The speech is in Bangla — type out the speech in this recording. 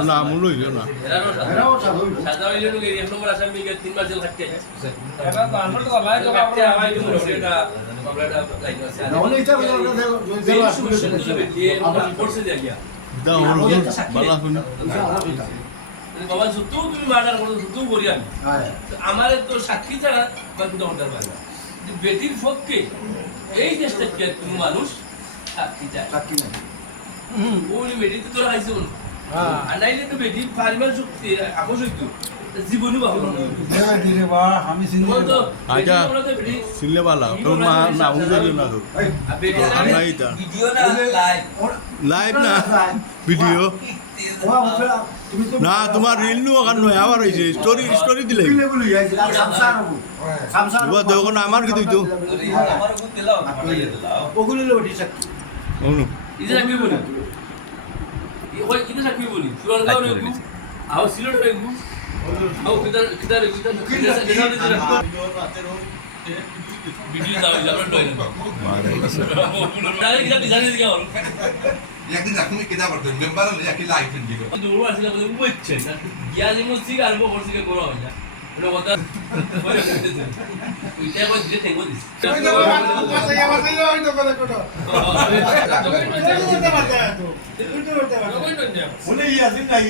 না সাজু হইল না সাজু হইলে নো এক নম্বর আসামি তিন মাস জেল থাকতে এরা তো আনন্দ গলায় তো থাকতে আমার কিন্তু মোটামুটি মামলাটা বাবা সত্যিও তুমি মার্ডার করো করি আমি। আমার তো সাক্ষী ছাড়া বা কোনো হতে পারে না। বেটির পক্ষে এই দেশটা কি কোনো মানুষ সাক্ষী চায়? সাক্ষী না ওই বেটিতে তোরা খাইছে বল। হ্যাঁ। আর নাইলে তো বেটি পারিবার শক্তি হইতো। ভালো আমি তো আচ্ছা। বলো তো মা না তো? ভিডিও না লাইভ লাইভ না? ভিডিও তুমি না তোমার রিল নো ওখান নয় আবার হইছে। স্টোরি স্টোরি দিলে। এবার তখন আমার কি তুই তো আমার ভিডিও দাও আমরা টয় না। তাহলে কিদার ডিজাইন দিকে হল একদিন রাখুন কেদা পারতেন মেম্বার হলে একই লাইফ দিল দৌড় আসলে বলে বুঝছেন না